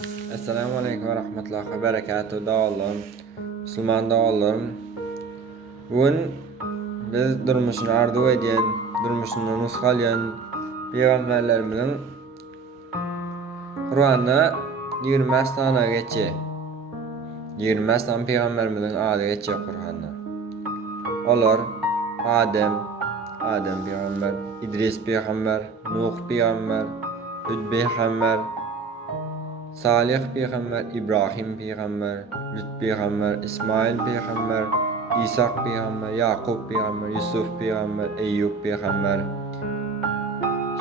Assalamu alaikum ve rahmetullahi ve berekatuhu dağlarım. Müslüman dağlarım. Bugün biz durmuşunu arzu ediyen, durmuşunu nuskalayan peygamberlerimizin Kur'an'da 20 sana geçi. 20 sana peygamberimizin adı geçi Kur'an'da. Olar Adem peygamber, İdris peygamber, Nuh peygamber, Hud peygamber, Salih peygamber, İbrahim peygamber, Lut peygamber, İsmail peygamber, İsa peygamber, Yakup peygamber, Yusuf peygamber, Eyyub peygamber,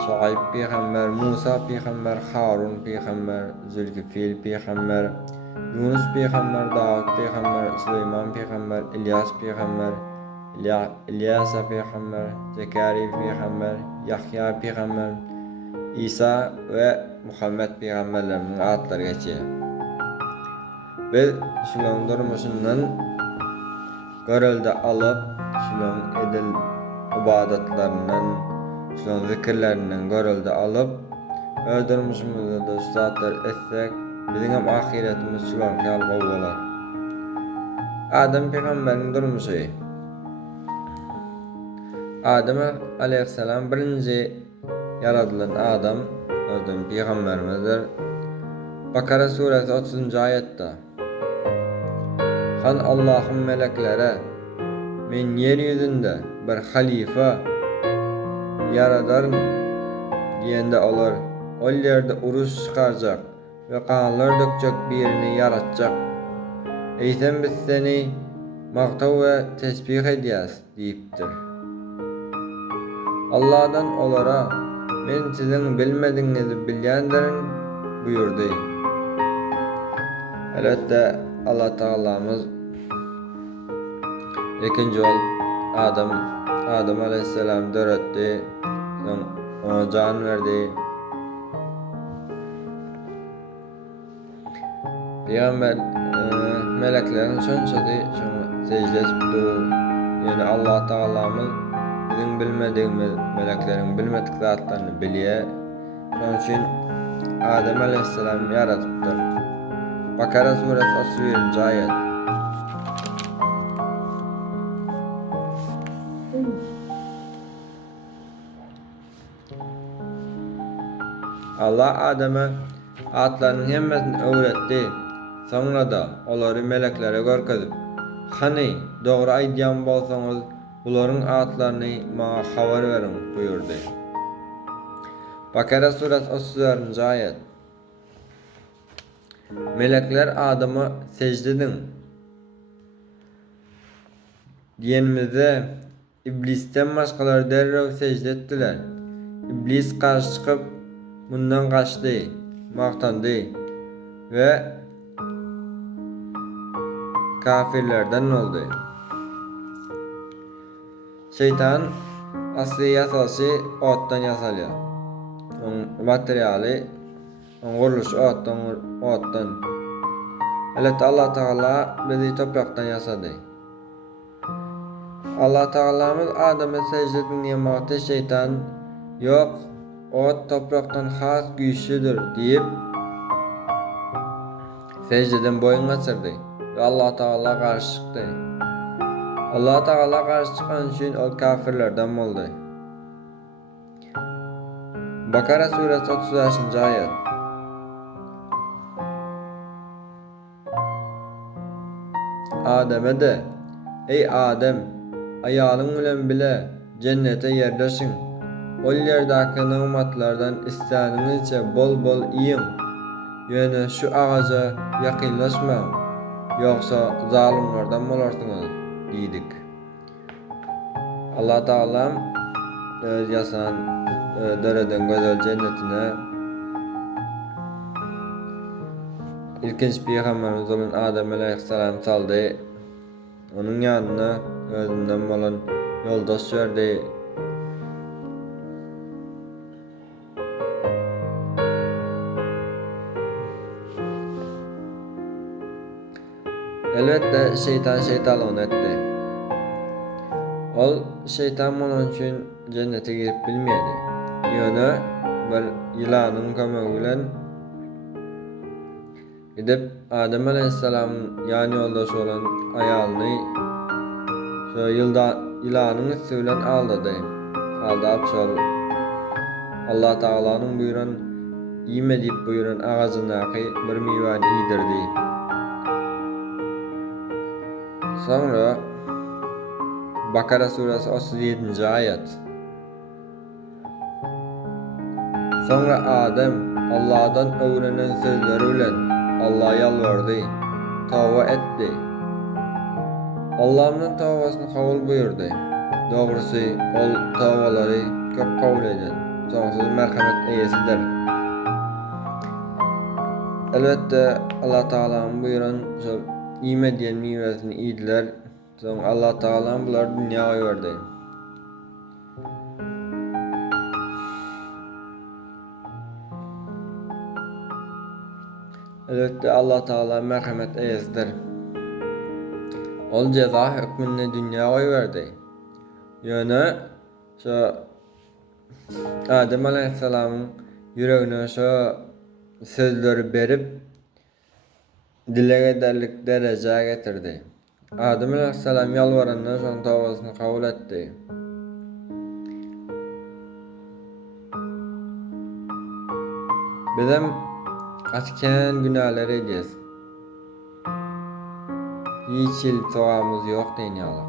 Şuayb peygamber, Musa peygamber, Harun peygamber, Zülkifil peygamber, Yunus peygamber, Davud peygamber, Süleyman peygamber, İlyas peygamber, İlyasa peygamber, Zekeriya peygamber, Yahya peygamber, İsa ve Muhammed peygamberlerinin adları geçiyor. Ve şulan durmuşundan görülde alıp, şulan edil ibadetlerinden, şulan zikirlerinden görülde alıp, öldürmüşümüzde de üstadlar etsek, bizim hem ahiretimiz şulan kıyal olar. Adem peygamberin durmuşu. Adem aleyhisselam birinci yaradılan adam, özüm peygamberimizdir. Bakara suresi 30. ayette Han Allah'ın meleklere men yeryüzünde bir halife yaradarım diyende olur. O yerde uruş çıkaracak ve kanlar dökecek birini yaratacak. Eysen biz seni maqtav ve tesbih ediyaz deyiptir. Allah'dan olara men sizin bilmediğinizi bilyenlerin buyurdu. Elbette Allah Teala'mız ikinci ol Adem Aleyhisselam döretti, ona can verdi. Peygamber meleklerin şunçadı secde etdi. Yani Allah Teala'mız bizim bilmediğimiz meleklerin bilmedik zatlarını biliyor. Onun için Adem Aleyhisselam yaratıptır. Bakara suresi 31. ayet. Allah Adem'e atlarının hemmesini öğretti. Sonra da onları meleklere görkezip, hani doğru aydiyan bolsanız buların atlarını mağa haber verin buyurdu. Bakara suresi 34. ayet. Melekler Adem'e secde edin diyenimizde İblisten başkaları derrev secde ettiler. İblis karşı çıkıp bundan kaçtı, maqtandı ve kafirlerden oldu. Şeytan asli yasaşı ottan yasalıyor. Onun materyali, onun kuruluşu ottan. Elbette Allah Teala bizi topraktan yasadı. Allah Teala'mız Adem'e secde edin diyemekte, şeytan yok, ot topraktan has güçlüdür deyip secdeden boyun açırdı ve Allah Teala karşı çıktı. Allah Teala karşı çıkan için o kafirlerden oldu. Bakara suresi 35. ayet. Adem'e de ey Adem, ayalın bilen bile cennete yerleşin. O yerdeki nimetlerden isteğinizce bol bol yiyin. Yani şu ağaca yakınlaşmayın, yoksa zalimlerden olarsınız dedik. Allah Teala yasan dereden güzel cennetine ilkinç peygamberimiz olan Adem Aleyhisselam saldı. Onun yanına özünden olan yoldaş verdi. Elbette şeytanlığını etti. Ol şeytan onun için cennete girip bilmeydi. Yani bir yılanın kömeğiyle Gidip Adem aleyhisselam yani yoldaşı olan ayalını şu yılanın üstü bilen aldadı. Aldap şol Allah Taala'nın buyuran yeme deyip buyuran ağzındaki bir meyveni yedirdi. Sonra Bakara suresi 37. ayet. Sonra Adem Allah'dan öğrenen sözleri bilen Allah'a yalvardı, tövbe etti. Allah'ın tövbesini kabul buyurdu. Doğrusu ol tövbeleri köp kabul eden, sonsuz merhamet eyesidir. Elbette Allah Taala'nın buyuran şu yeme diyen meyvesini yediler. Sonra Allah Teala bular dünyaya verdi. Elbette Allah Teala merhamet eyesidir. Ol ceza hükmünü dünyaya verdi. Yani şu Adem Aleyhisselam'ın yüreğine şu sözleri berip dile ederlik dereceye getirdi. Adem Aleyhisselam yalvarandan sonra tövbesini kabul etti. Bizim kaçken günahlar ediyoruz. Hiç iltihamımız yok deyin Allah.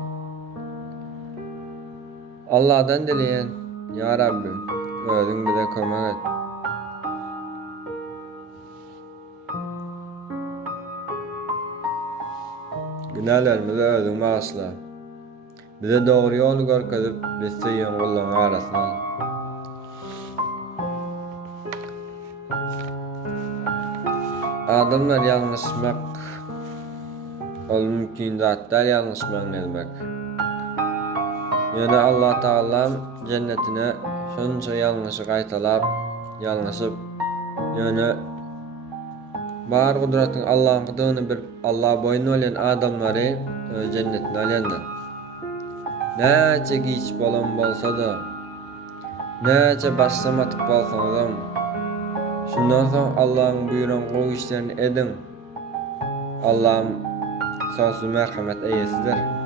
Allah'tan dileyen, ya Rabbim, özün bize kömek et. Günahlarımızı özün bağışla. Bize doğru yolu görkezip, biz seyyen kulların arasına al. Adamlar yanlışmak, ol mümkün zatlar yanlışmak elbek. Yani Allah Teala cennetine şunca yanlışı qaytalap, yanlışıp, yani bar kudretin Allah'ın kıdığını bir Allah boynu olan adamları cennetine alyanlar. Näçe giç bolan bolsa da, näçe başlamatık bolsanız da, şundan sonra Allah'ın buyuran kul işlerini edin. Allah'ım sonsuz merhamet eyesidir.